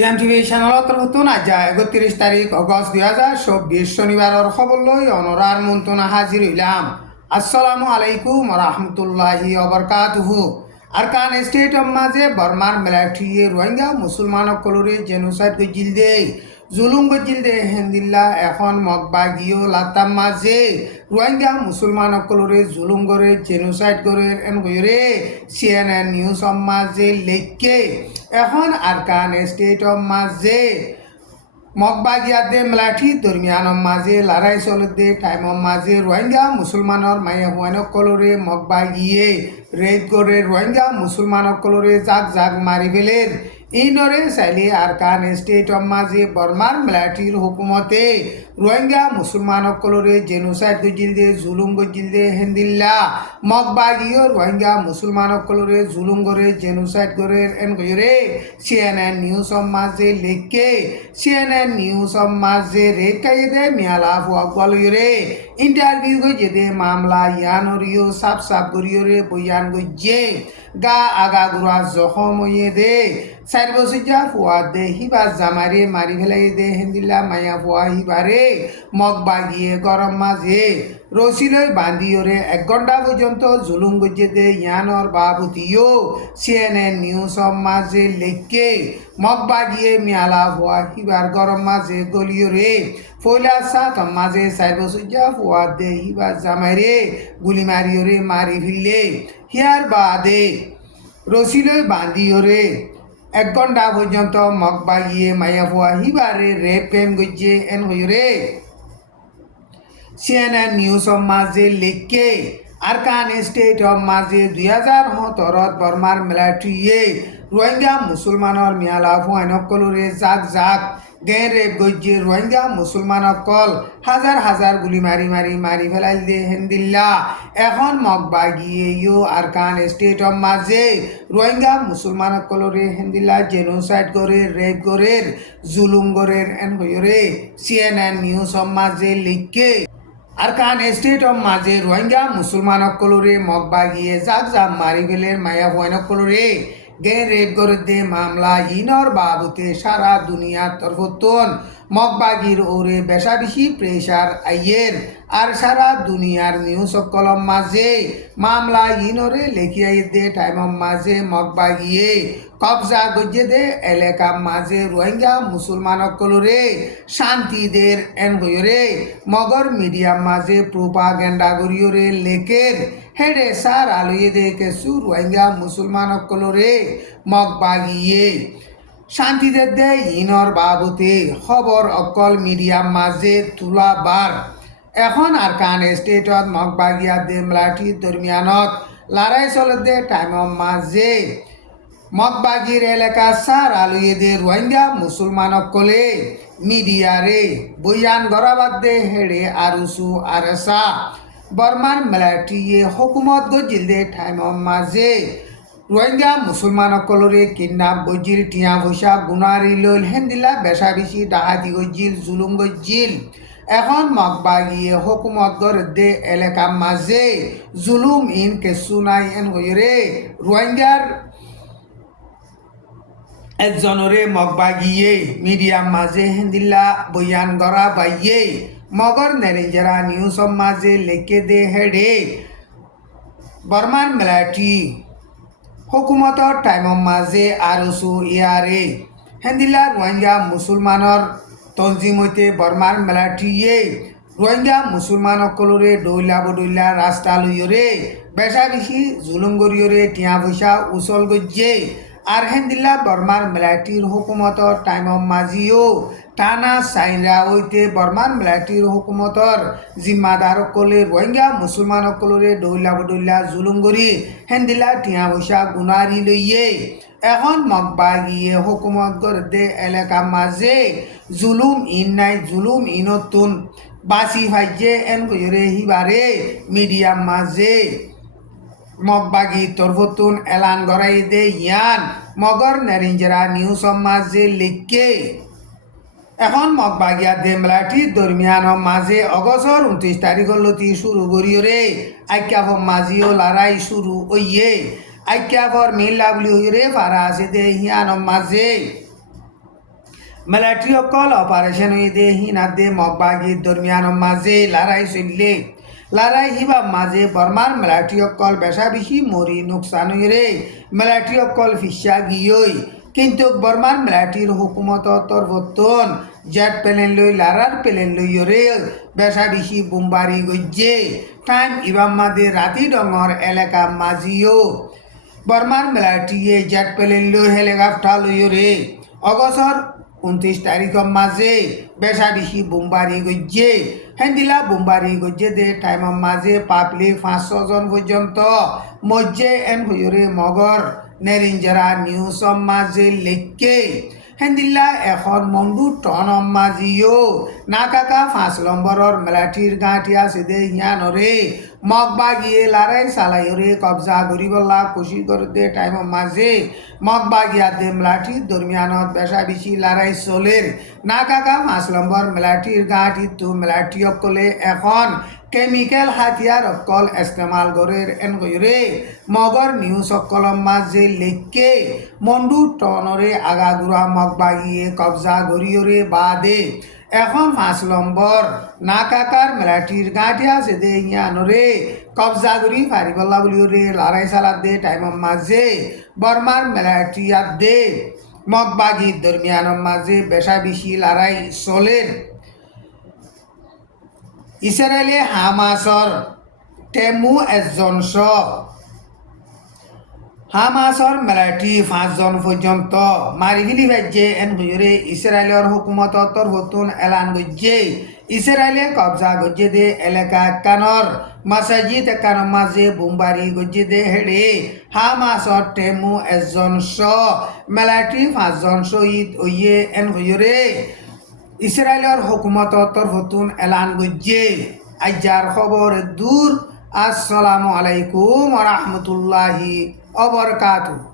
টিএমটিভি চ্যানেলত নতুন আজ ৩১ তারিখ অগস্ট ২০২৪ শনিবারের খবর লই অনরার মন্তনা হাজির হইলাম। আসসালামু আলাইকুম রহমতুল্লাহি অবরকাতুহু। আরকান স্টেট মাঝে বর্মার মিলিটারিয়ে রোহিঙ্গা মুসলমানসকলরে জেনোসাইড গজিল দে জুলুম গজিল দে হেন্দিল্লা এখন মগবাগিও লাতাম মাঝে রোহিঙ্গা মুসলমানসকলরে জুলুম করে জেনোসাইড করে এন গয়রে CNN নিউজ মাঝে লেখকে এখন আরকান স্টেট মাঝে মগবাগিয়াদে মিলাঠি দরমিয়ান মাঝে লড়াই চলতে টাইম মাঝে রোহিঙ্গা মুসলমানের মায়ে হুয়ানসকলরে মগবাগিয়ে রেড করে রোহিঙ্গা মুসলমানসকলরে জাক জাক মারি ফেলের ইনরে চাইলে আরকান স্টেট মাঝে বর্মার মিলিটারির হুকুমতে রোহিঙ্গা মুসলমানসকলরে জেনোসাইড গজিল দে জুলুম গজিল দে হেন্দিল্লা মগবাগিও রোহিঙ্গা মুসলমানসকলরে জুলুম করে জেনোসাইড করে এন গয়রে CNN নিউজ মাঝে লেখকে CNN নিউজ মাঝে রেড কাইদে মিয়ালা ফুয়াকবল রে ইন্টারভিউ গজে দে মামলা ইয়ানরিও সাপ সাপ গরিয়রে বয়ান গজে গা আগা গুড়া জখম হইয়ে দে 4 বছর ফুয়া দে হিবা জামারে মারি ফেলাই দে হেন্দিল্লা মায়া ফুয়া হিবারে মগবাগিয়ে গরম মাঝে রসিলৈ বান্ধিওরে 1 ঘন্টা পর্যন্ত জুলুম গজে দে ইয়ানর বাবুতিও CNN নিউজ মাঝে লেখকে মগবাগিয়ে মিয়ালা ফুয়া হিবার গরম মাঝে গলিওরে ফয়লা সাত মাঝে 4 বছর ফুয়া দে হিবা জামারে গুলি মারিওরে মারি ফেললে হিয়ার বাদে রসিলৈ বান্ধিওরে 1 ঘন্টা পর্যন্ত মগবাগিয়ে মায়া ফুয়া হিবারে রেপ কেম গজে এন হইরে CNN নিউজ মাঝে লেখকে আরকান স্টেট মাঝে 2017 বর্মার মিলিটারিয়ে রোহিঙ্গা মুসলমানের মিয়ালা ফুয়ানসকলরে জাক জাক গেঁ রেপ গজে রোহিঙ্গা মুসলমানসকল হাজার হাজার গুলি মারি মারি মারি ফেলাই দে হেন্দিল্লা এখন মগবাগিয়েও আরকান স্টেট মাঝে রোহিঙ্গা মুসলমানসকলরে হেন্দিল্লা জেনোসাইড করে রেপ করে জুলুম করে এন হইরে CNN নিউজ মাঝে লিখকে আরকান স্টেট মাঝে রোহিঙ্গা মুসলমানসকলরে মগবাগিয়ে জাক জাক মারি ফেলের মায়া ফুয়ানসকলরে গে রেপ করে দে মামলা ইনর বাবুতে সারা দুনিয়ার তরফতন মগবাগির ওরে বেশা বেশি প্রেশার আইয়ের আর সারা দুনিয়ার নিউজ কলম মাঝে মামলা ইনরে লেখিয়াই দে টাইম মাঝে মগবাগিয়ে কবজা গজে দে এলাকা মাঝে রোহিঙ্গা মুসলমানসকলরে শান্তিদের এন গয়রে মগর মিডিয়া মাঝে প্রোপাগেন্ডা গরিয়রে লেকের হেডে সার আলুয়ে দে কেসু রোহিঙ্গা মুসলমানসকলরে মগবাগিয়ে শান্তিদের দে ইনর বাবুতে খবর অকল মিডিয়া মাঝে তুলাবার এখন আরকান স্টেটত মগবাগিয়া দে মিলিটারির দরমিয়ানত লড়াই চলতে টাইম মাঝে মগবাগির এলাকা সার আলুয়ে দে রোহিঙ্গা মুসলমানসকলে মিডিয়ারে বয়ান গড়াবাদ দে হেড়ে আরুসু আরসা বর্মার মিলিটারিয়ে হুকুমত গজিল দে টাইম মাঝে রোহিঙ্গা মুসলমানসকলরে কিডন্যাপ গজিল টিয়া পয়সা গুণারি লইল হেন্দিল্লা বেশা বেশি ডাহাতি গজিল জুলুম গজিল এখন মগবাগিয়ে হুকুমত গড় দে এলাকা মাঝে জুলুম ইন কেসু নাই এন হইরে রোহিঙ্গার একজনরে মগবাগিয়ে মিডিয়াম মাঝে হেন্দিল্লা বয়ান গড়া বাইয়ে মগর নেরেঞ্জারা নিউজ মাঝে লেখে দে হেডে বর্মার মিলিটারি হুকুমতর টাইম মাঝে আরসু ইয়ারে হেন্দিল্লা রোহিঙ্গা মুসলমানের তঞ্জিম হইতে বর্মার মিলিটারিয়ে রোহিঙ্গা মুসলমানসকলরে ডইলা বডইলা রাস্তা লইয়রে বেশা বেশি জুলুম গরিয়রে টিয়া পয়সা উচল গজ্জে আর হেন্দিল্লা বর্মার মিলিটারির হুকুমতর টাইম মাঝিও টানা চাইরা হইতে বর্মার মিলিটারির হুকুমতর জিম্মাদারসকলে রোহিঙ্গা মুসলমানসকলরে ডইলা বডইলা জুলুম গরি হেন্দিল্লা টিয়া পয়সা গুণারি লইয়ে এখন মগবাগিয়ে হুকুমত গড় দে এলাকা মাঝে জুলুম ইন নাই জুলুম ইনতুন বাসি ভাইজে এন গয়রে হিবারে মিডিয়া মাঝে মগবাগি তরফতুন এলান গড়াই দে ইয়ান মগর নেরিঞ্জরা নিউজ মাঝে লিখকে এখন মগবাগিয়া দে মিলিটারির দরমিয়ান মাঝে অগস্টর 29 তারিখলতি শুরু করিয়রে আইক্যাফ মাঝিও লড়াই শুরু হইয়ে আইক্যাফর মিল্লা বলি হইরে ফারা আছে দে হিয়ান মাঝে মিলিটারি অকল অপারেশন দে হিনাদে মগবাগি দরমিয়ান মাঝে লড়াই চললে লড়াই হিবা মাঝে বর্মার মিলিটারি অকল বেশা বেশি মরি নোকসান রে মিলিটারি অকল ফিসা গিয়ই কিন্তু বর্মার মিলিটারির হুকুমত তরফতন জেট প্লেন লই লড়ার প্লেন লই রে বেশা বেশি বোমবারি গজ্জে টাইম ইবাম মাঝে রাতি ডঙর এলাকা মাঝিও বর্মার মিলিটারিয়ে জেট প্লেন লই হেলিকপ্টার লই রে অগস্টর 29 তারিখের মাঝে বেশা বেশি বোমবারি গজ্জে হেন্দিলা বোমবারি গজ্জে দে টাইমের মাঝে পাবলিক 500 জন পর্যন্ত মজ্জে এন হইরে মগর নেরিঞ্জরা নিউজ মাঝে লেখকে হেন্দিল্লা এখন মন্ডু টন মাঝিও না কাকা 5 নম্বরের মিলিটারির গাঁটি আছে দে হিয়ানরে মগবাগিয়ে লড়াই চালাইরে কবজা গরিবল্লা খুশি করে দে টাইমের মাঝে মগবাগিয়া দে মিলিটারির দরমিয়ানত বেশা বেশি লড়াই চলের না কাকা 5 নম্বর মিলিটারির গাঁটি তো মিলিটারি অকলে এখন কেমিক্যাল হাতিয়ার অকল ইস্তেমাল করে এন কইরে মগর নিউজ অকলম মাঝে লেখকে মন্ডু টনরে আগাগুড়া মগবাগিয়ে কবজা গরিয়রে বাদে এখন 5 নম্বর না কাকার মিলিটারির গাঁটি আছে দে ইয়ানরে কবজা করি ফারিবল্লা বলিওরে লড়াই চালাত দে টাইমের মাঝে বর্মার মিলিটারি দে মগবাগির দরমিয়ানের মাঝে বেশা বেশি লড়াই চলের ইসরায়েলে হামাসর টেমু এজনস হামাসর মিলিটারি 5 জন পর্যন্ত মারি ফেলি ভাজ্যে এন হইরে ইসরায়েলের হুকুমত তরফতুন এলান গজ্জে ইসরায়েলে কবজা গজ্জে দে এলাকা কানর মাসাজিদ কানর মাঝে বোমবারি গজ্জে দে হেড়ে হামাসর টেমু এজনস মিলিটারি 5 জন শহীদ হইয়ে এন হইরে ইসরায়েলের হুকুমত তরফতুন এলান গজ্জে আজ্জার খবর দূর আসসালামু আলাইকুম ওয়া রাহমাতুল্লাহি ওয়া বারাকাতুহু।